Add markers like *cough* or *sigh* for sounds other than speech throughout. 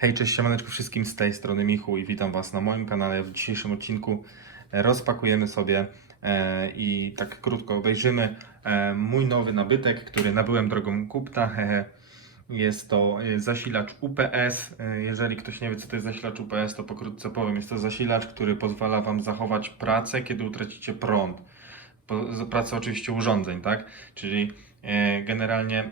Hej, cześć, siemaneczko wszystkim z tej strony Michu i witam Was na moim kanale. W dzisiejszym odcinku e, rozpakujemy sobie e, i tak krótko obejrzymy e, mój nowy nabytek, który nabyłem drogą kupna. *laughs* Jest to zasilacz UPS. Jeżeli ktoś nie wie, co to jest zasilacz UPS, to pokrótce powiem. Jest to zasilacz, który pozwala Wam zachować pracę, kiedy utracicie prąd. Pracę oczywiście urządzeń, tak? Czyli generalnie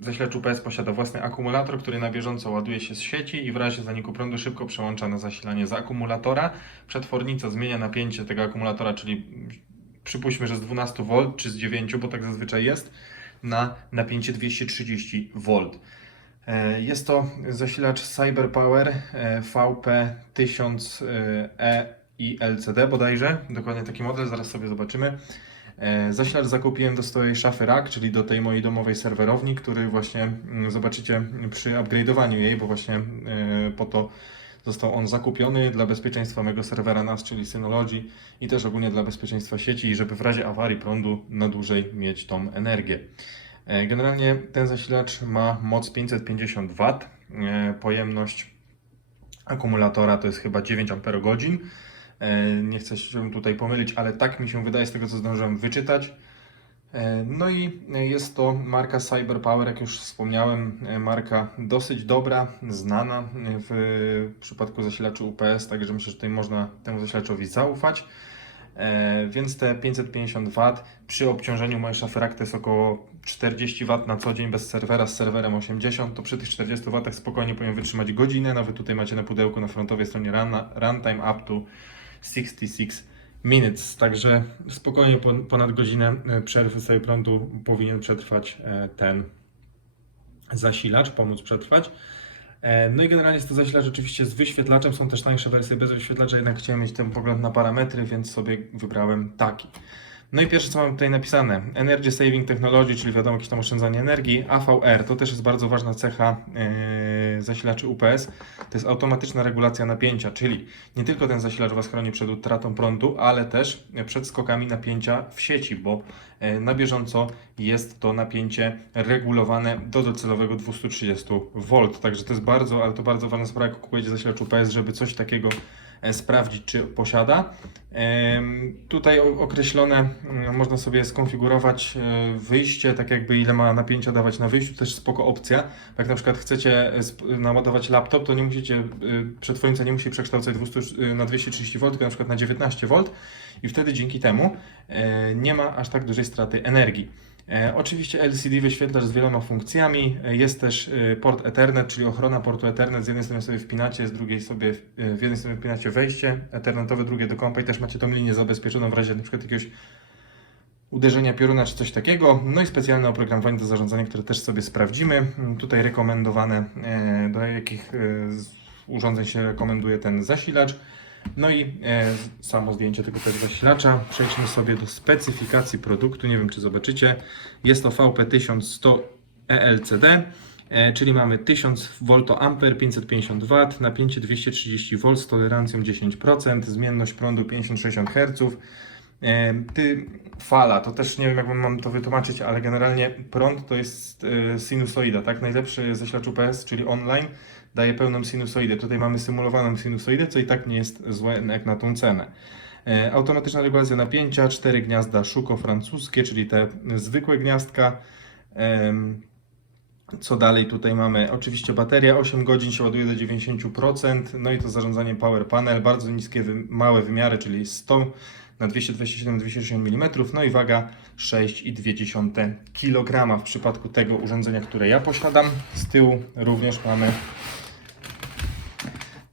zasilacz UPS posiada własny akumulator, który na bieżąco ładuje się z sieci i w razie zaniku prądu szybko przełącza na zasilanie z akumulatora. Przetwornica zmienia napięcie tego akumulatora, czyli przypuśćmy, że z 12 V czy z 9, bo tak zazwyczaj jest, na napięcie 230 V. E, Jest to zasilacz CyberPower e, VP1000E i LCD bodajże, dokładnie taki model, zaraz sobie zobaczymy. E, Zasilacz zakupiłem do swojej szafy rack, czyli do tej mojej domowej serwerowni, który właśnie mm, zobaczycie przy upgrade'owaniu jej, bo właśnie e, po to został on zakupiony dla bezpieczeństwa mego serwera NAS, czyli Synology i też ogólnie dla bezpieczeństwa sieci, i żeby w razie awarii prądu na dłużej mieć tą energię. E, Generalnie ten zasilacz ma moc 550 W, pojemność akumulatora to jest chyba 9 Ah. E, Nie chcę się tutaj pomylić, ale tak mi się wydaje z tego, co zdążyłem wyczytać. E, No i jest to marka CyberPower, jak już wspomniałem, e, marka dosyć dobra, znana w przypadku zasilaczy UPS, także myślę, że tutaj można temu zasilaczowi zaufać. Więc te 550 W przy obciążeniu mojej szafy to jest około 40 W na co dzień bez serwera, z serwerem 80, to przy tych 40 W spokojnie powinien wytrzymać godzinę. Nawet tutaj macie na pudełku na frontowej stronie run, runtime up to 66 minutes. Także spokojnie pon- ponad godzinę e, przerwy sobie prądu powinien przetrwać e, ten zasilacz, pomóc przetrwać. E, No i generalnie jest to zasilacz oczywiście z wyświetlaczem, są też tańsze wersje bez wyświetlacza, jednak chciałem mieć ten pogląd na parametry, więc sobie wybrałem taki. No i pierwsze co mam tutaj napisane, Energy Saving Technology, czyli wiadomo jakieś tam oszczędzanie energii, AVR, to też jest bardzo ważna cecha e, zasilaczy UPS, to jest automatyczna regulacja napięcia, czyli nie tylko ten zasilacz Was chroni przed utratą prądu, ale też przed skokami napięcia w sieci, bo e, na bieżąco jest to napięcie regulowane do docelowego 230 V. Także to jest bardzo, ale to bardzo ważna sprawa, jak kupujecie zasilacz UPS, żeby coś takiego sprawdzić, czy posiada. Tutaj określone, mm, można sobie skonfigurować e, wyjście, tak jakby ile ma napięcia dawać na wyjściu, też spoko opcja. Jak na przykład chcecie e, naładować laptop, to nie musicie, przetwornica nie musi przekształcać 200, y, na 230 V, tylko na przykład na 19 V i wtedy dzięki temu e, nie ma aż tak dużej straty energii. E, Oczywiście LCD wyświetlacz z wieloma funkcjami. E, Jest też e, port Ethernet, czyli ochrona portu Ethernet. Z jednej strony sobie wpinacie, z drugiej sobie w jednej stronie wpinacie wejście Ethernetowe, drugie do kompa i też macie tą linię zabezpieczoną w razie przykład jakiegoś uderzenia pioruna czy coś takiego. No i specjalne oprogramowanie do zarządzania, które też sobie sprawdzimy. Mm, Tutaj rekomendowane, do jakich urządzeń się rekomenduje ten zasilacz. No i e, samo zdjęcie tego też zasilacza. Przejdźmy sobie do specyfikacji produktu. Nie wiem, czy zobaczycie. Jest to VP1100 ELCD, e, czyli mamy 1000 VA 550 W, napięcie 230 V z tolerancją 10%, zmienność prądu 50-60 Hz. E, Ty, fala, to też nie wiem, jak mam to wytłumaczyć, ale generalnie prąd to jest e, sinusoida, tak? Najlepszy zasilacz UPS, czyli online, daje pełną sinusoidę. Tutaj mamy symulowaną sinusoidę, co i tak nie jest złe jak na tą cenę. E, Automatyczna regulacja napięcia, cztery gniazda szuko francuskie, czyli te zwykłe gniazdka. Co dalej tutaj mamy? Oczywiście bateria 8 godzin się ładuje do 90%, no i to zarządzanie power panel, bardzo niskie, małe wymiary, czyli 100 na 227-260 mm, no i waga 6,2 kg w przypadku tego urządzenia, które ja posiadam. Z tyłu również mamy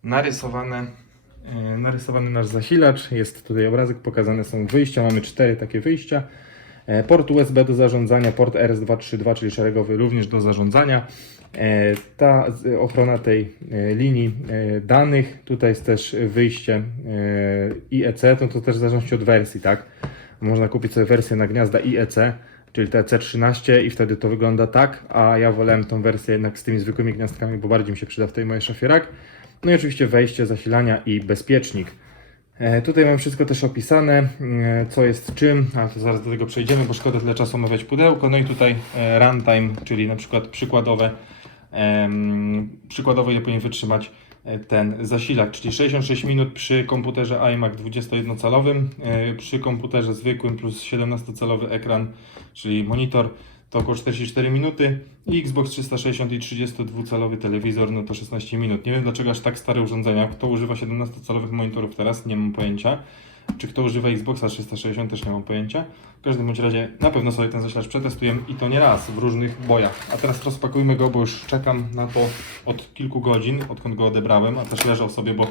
narysowane, e, narysowany nasz zasilacz. Jest tutaj obrazek, pokazane są wyjścia. Mamy cztery takie wyjścia. E, Port USB do zarządzania, port RS232, czyli szeregowy również do zarządzania. E, Ta ochrona tej linii danych, tutaj jest też wyjście IEC, no to też w zależności od wersji, tak? Można kupić sobie wersję na gniazda IEC, czyli te C13 i wtedy to wygląda tak, a ja wolałem tą wersję jednak z tymi zwykłymi gniazdkami, bo bardziej mi się przyda w tej mojej szafie rack. No i oczywiście wejście, zasilania i bezpiecznik. E, Tutaj mam wszystko też opisane, e, co jest czym, ale to zaraz do tego przejdziemy, bo szkoda tyle czasu omawiać pudełko. No i tutaj e, runtime, czyli na przykład przykładowe przykładowo ile powinien wytrzymać ten zasilacz, czyli 66 minut przy komputerze iMac 21-calowym, e, przy komputerze zwykłym plus 17-calowy ekran, czyli monitor to około 44 minuty i Xbox 360 i 32-calowy telewizor no to 16 minut. Nie wiem dlaczego aż tak stare urządzenia. Kto używa 17-calowych monitorów teraz? Nie mam pojęcia. Czy kto używa Xboxa 360 też nie mam pojęcia. W każdym bądź razie na pewno sobie ten zasilacz przetestujemy i to nie raz w różnych bojach. A teraz rozpakujmy go, bo już czekam na to od kilku godzin, odkąd go odebrałem, a też leżał sobie, bo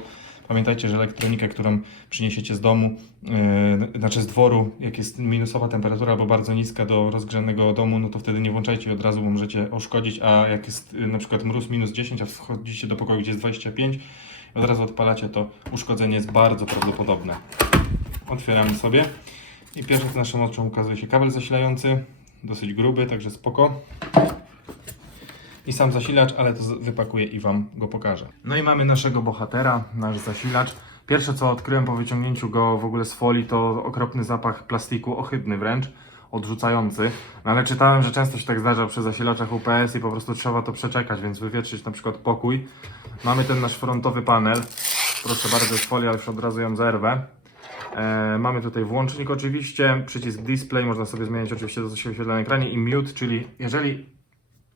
pamiętajcie, że elektronikę, którą przyniesiecie z domu, yy, znaczy z dworu, jak jest minusowa temperatura albo bardzo niska do rozgrzanego domu, no to wtedy nie włączajcie od razu, bo możecie oszkodzić, a jak jest yy, na przykład mróz minus 10, a wchodzicie do pokoju, gdzie jest 25 i od razu odpalacie, to uszkodzenie jest bardzo prawdopodobne. Otwieramy sobie. I pierwszy z naszym oczom ukazuje się kabel zasilający, dosyć gruby, także spoko. I sam zasilacz, ale to wypakuję i Wam go pokażę. No i mamy naszego bohatera, nasz zasilacz. Pierwsze co odkryłem po wyciągnięciu go w ogóle z folii to okropny zapach plastiku, ohydny wręcz, odrzucający. No ale czytałem, że często się tak zdarza przy zasilaczach UPS i po prostu trzeba to przeczekać, więc wywietrzyć na przykład pokój. Mamy ten nasz frontowy panel. Proszę bardzo, jest folia, już od razu ją zerwę. E, mamy tutaj włącznik oczywiście, przycisk display, można sobie zmieniać oczywiście to, co się wyświetla na ekranie i mute, czyli jeżeli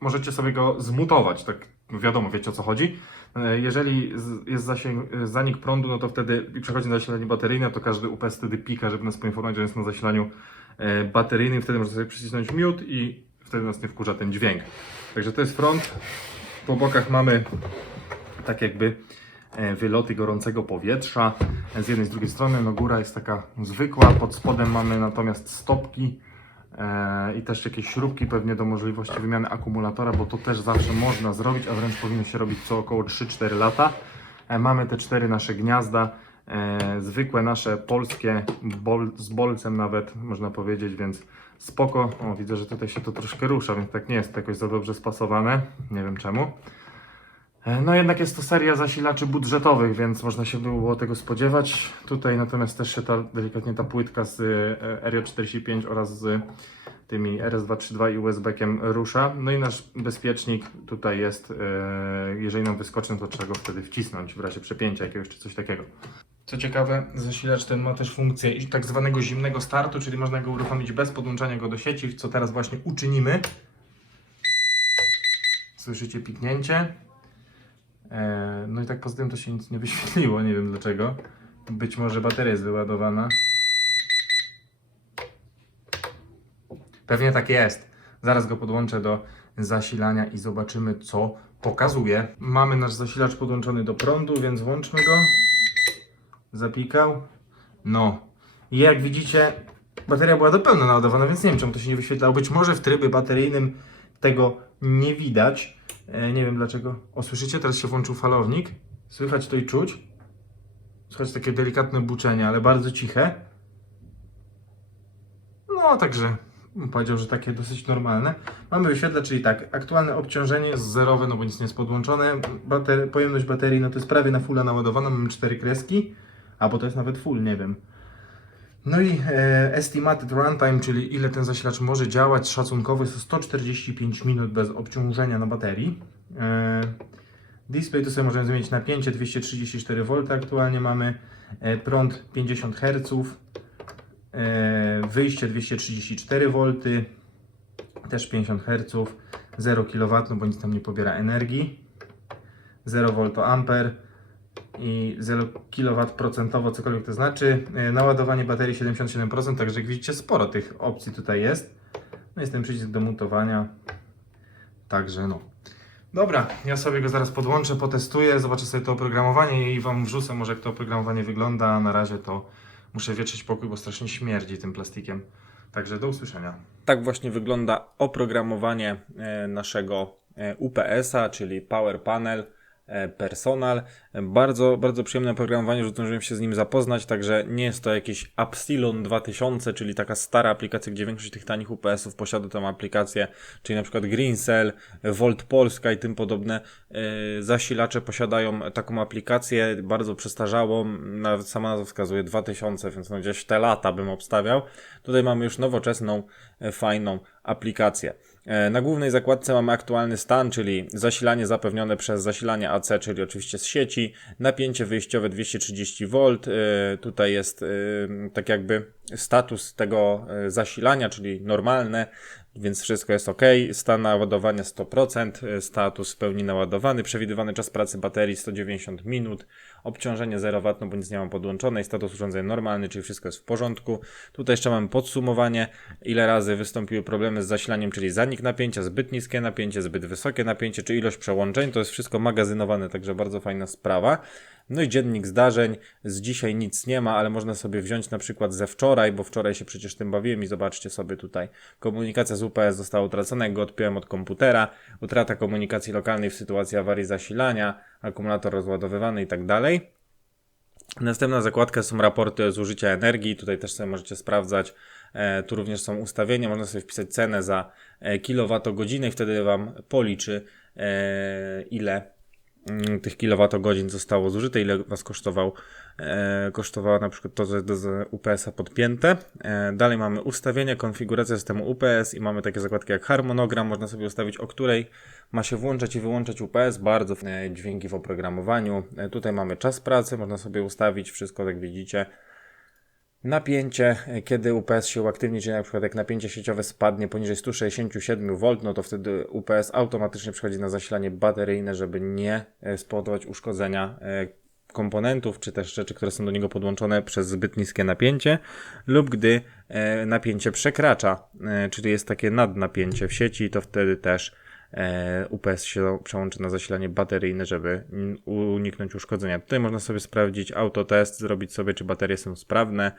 możecie sobie go zmutować, tak wiadomo, wiecie o co chodzi. E, Jeżeli jest zasięg, e, zanik prądu, no to wtedy przechodzi na zasilanie bateryjne, to każdy UPS wtedy pika, żeby nas poinformować, że jest na zasilaniu e, bateryjnym, wtedy można sobie przycisnąć mute i wtedy nas nie wkurza ten dźwięk. Także to jest front. Po bokach mamy tak jakby wyloty gorącego powietrza z jednej i z drugiej strony. No góra jest taka zwykła, pod spodem mamy natomiast stopki i też jakieś śrubki pewnie do możliwości wymiany akumulatora, bo to też zawsze można zrobić, a wręcz powinno się robić co około 3-4 lata. E, mamy te cztery nasze gniazda, e, zwykłe nasze polskie, bol, z bolcem nawet można powiedzieć, więc spoko. O, widzę, że tutaj się to troszkę rusza, więc tak nie jest to jakoś za dobrze spasowane, nie wiem czemu. E, No jednak jest to seria zasilaczy budżetowych, więc można się było tego spodziewać. Tutaj natomiast też się ta delikatnie ta płytka z e, RJ45 oraz z tymi RS232 i USB-kiem rusza. No i nasz bezpiecznik tutaj jest, e, jeżeli nam wyskoczy, no to trzeba go wtedy wcisnąć w razie przepięcia jakiegoś czy coś takiego. Co ciekawe, zasilacz ten ma też funkcję tak zwanego zimnego startu, czyli można go uruchomić bez podłączania go do sieci, co teraz właśnie uczynimy. Słyszycie piknięcie. E, No i tak poza tym to się nic nie wyświetliło, nie wiem dlaczego. Być może bateria jest wyładowana. Pewnie tak jest. Zaraz go podłączę do zasilania i zobaczymy co pokazuje. Mamy nasz zasilacz podłączony do prądu, więc włączmy go. Zapikał. No. I jak widzicie, bateria była do pełna naładowana, więc nie wiem czemu to się nie wyświetlało. Być może w trybie bateryjnym tego nie widać. E, nie wiem dlaczego. O, słyszycie? Teraz się włączył falownik. Słychać to i czuć. Słychać takie delikatne buczenie, ale bardzo ciche. No, także powiedział, że takie dosyć normalne. Mamy wyświetlacz, czyli tak, aktualne obciążenie jest zerowe, no bo nic nie jest podłączone. Bater pojemność baterii, no to jest prawie na fulla naładowana, mamy cztery kreski, albo to jest nawet full, nie wiem. No i e, estimated runtime, czyli ile ten zasilacz może działać szacunkowo jest to 145 minut bez obciążenia na baterii. E, display to sobie możemy zmienić napięcie 234 V aktualnie mamy, e, prąd 50 Hz, e, wyjście 234 V, też 50 Hz, 0 kW, bo nic tam nie pobiera energii, 0 VA i 0 kW procentowo, cokolwiek to znaczy. E, Naładowanie baterii 77%, także jak widzicie sporo tych opcji tutaj jest. No jest ten przycisk do mutowania, także no. Dobra, ja sobie go zaraz podłączę, potestuję, zobaczę sobie to oprogramowanie i Wam wrzucę może jak to oprogramowanie wygląda. Na razie to muszę wietrzyć pokój, bo strasznie śmierdzi tym plastikiem. Także do usłyszenia. Tak właśnie wygląda oprogramowanie e, naszego e, UPS-a, czyli Power Panel Personal. E, Bardzo, bardzo przyjemne oprogramowanie, że zdążyłem się z nim zapoznać, także nie jest to jakiś Epsilon 2000, czyli taka stara aplikacja, gdzie większość tych tanich UPS-ów posiada tę aplikację, czyli na przykład Greencell, Volt Polska i tym podobne e, zasilacze posiadają taką aplikację bardzo przestarzałą, nawet sama nazwa wskazuje 2000, więc no gdzieś te lata bym obstawiał. Tutaj mamy już nowoczesną, e, fajną aplikację. E, Na głównej zakładce mamy aktualny stan, czyli zasilanie zapewnione przez zasilanie AC, czyli oczywiście z sieci, napięcie wyjściowe 230 V. E, Tutaj jest e, tak jakby status tego zasilania, czyli normalne, więc wszystko jest ok. Stan naładowania 100%, e, status w pełni naładowany, przewidywany czas pracy baterii 190 minut, obciążenie 0 W, no bo nic nie mam podłączone i status urządzenia normalny, czyli wszystko jest w porządku. Tutaj jeszcze mamy podsumowanie, ile razy wystąpiły problemy z zasilaniem, czyli zanik napięcia, zbyt niskie napięcie, zbyt wysokie napięcie, czy ilość przełączeń. To jest wszystko magazynowane, także bardzo fajna sprawa. No i dziennik zdarzeń. Z dzisiaj nic nie ma, ale można sobie wziąć na przykład ze wczoraj, bo wczoraj się przecież tym bawiłem i zobaczcie sobie tutaj. Komunikacja z UPS została utracona, jak go odpiąłem od komputera. Utrata komunikacji lokalnej w sytuacji awarii zasilania, akumulator rozładowywany i tak dalej. Następna zakładka są raporty zużycia energii. Tutaj też sobie możecie sprawdzać. E, tu również są ustawienia. Można sobie wpisać cenę za e, kilowatogodzinę i wtedy Wam policzy, e, ile tych kilowatogodzin zostało zużyte, ile Was kosztował, e, kosztowało na przykład to, że do z UPS-a podpięte. E, dalej mamy ustawienia, konfiguracja systemu UPS i mamy takie zakładki jak harmonogram. Można sobie ustawić, o której ma się włączać i wyłączać UPS. Bardzo fajne dźwięki w oprogramowaniu. E, tutaj mamy czas pracy, można sobie ustawić wszystko, jak widzicie. Napięcie, e, kiedy UPS się uaktywni, czyli na przykład jak napięcie sieciowe spadnie poniżej 167 V, no to wtedy UPS automatycznie przechodzi na zasilanie bateryjne, żeby nie e, spowodować uszkodzenia e, komponentów, czy też rzeczy, które są do niego podłączone przez zbyt niskie napięcie, lub gdy napięcie przekracza, czyli jest takie nadnapięcie w sieci, to wtedy też UPS się przełączy na zasilanie bateryjne, żeby uniknąć uszkodzenia. Tutaj można sobie sprawdzić autotest, zrobić sobie, czy baterie są sprawne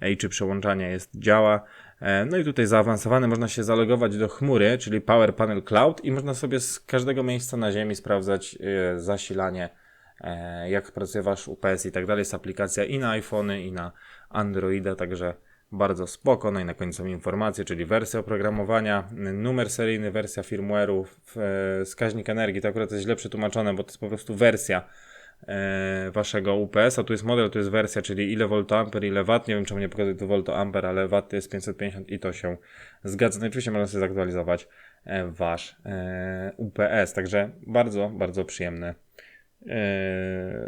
e, i czy przełączanie jest działa. E, No i tutaj zaawansowane można się zalogować do chmury, czyli Power Panel Cloud i można sobie z każdego miejsca na ziemi sprawdzać e, zasilanie, e, jak pracuje wasz UPS i tak dalej. Jest aplikacja i na iPhony, i na Androida, także bardzo spoko. No i na końcu są informacje, czyli wersja oprogramowania, numer seryjny, wersja firmware'u, e, wskaźnik energii. To akurat jest źle przetłumaczone, bo to jest po prostu wersja e, waszego UPS, a tu jest model, tu jest wersja, czyli ile voltampere, ile watt, nie wiem czemu nie pokazuje tu voltampere, ale watt jest 550 i to się zgadza. No i oczywiście można sobie zaktualizować e, wasz UPS, także bardzo, bardzo przyjemny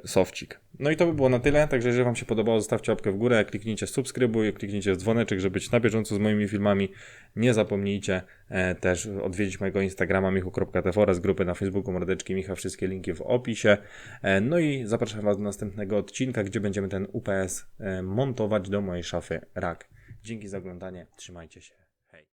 sofcik. No i to by było na tyle, także jeżeli wam się podobało, zostawcie łapkę w górę, kliknijcie subskrybuj, kliknijcie w dzwoneczek, żeby być na bieżąco z moimi filmami. Nie zapomnijcie e, też odwiedzić mojego Instagrama michu.tv oraz grupy na Facebooku Mordeczki Micha, wszystkie linki w opisie. E, no i zapraszam was do następnego odcinka, gdzie będziemy ten UPS e, montować do mojej szafy rak. Dzięki za oglądanie, trzymajcie się.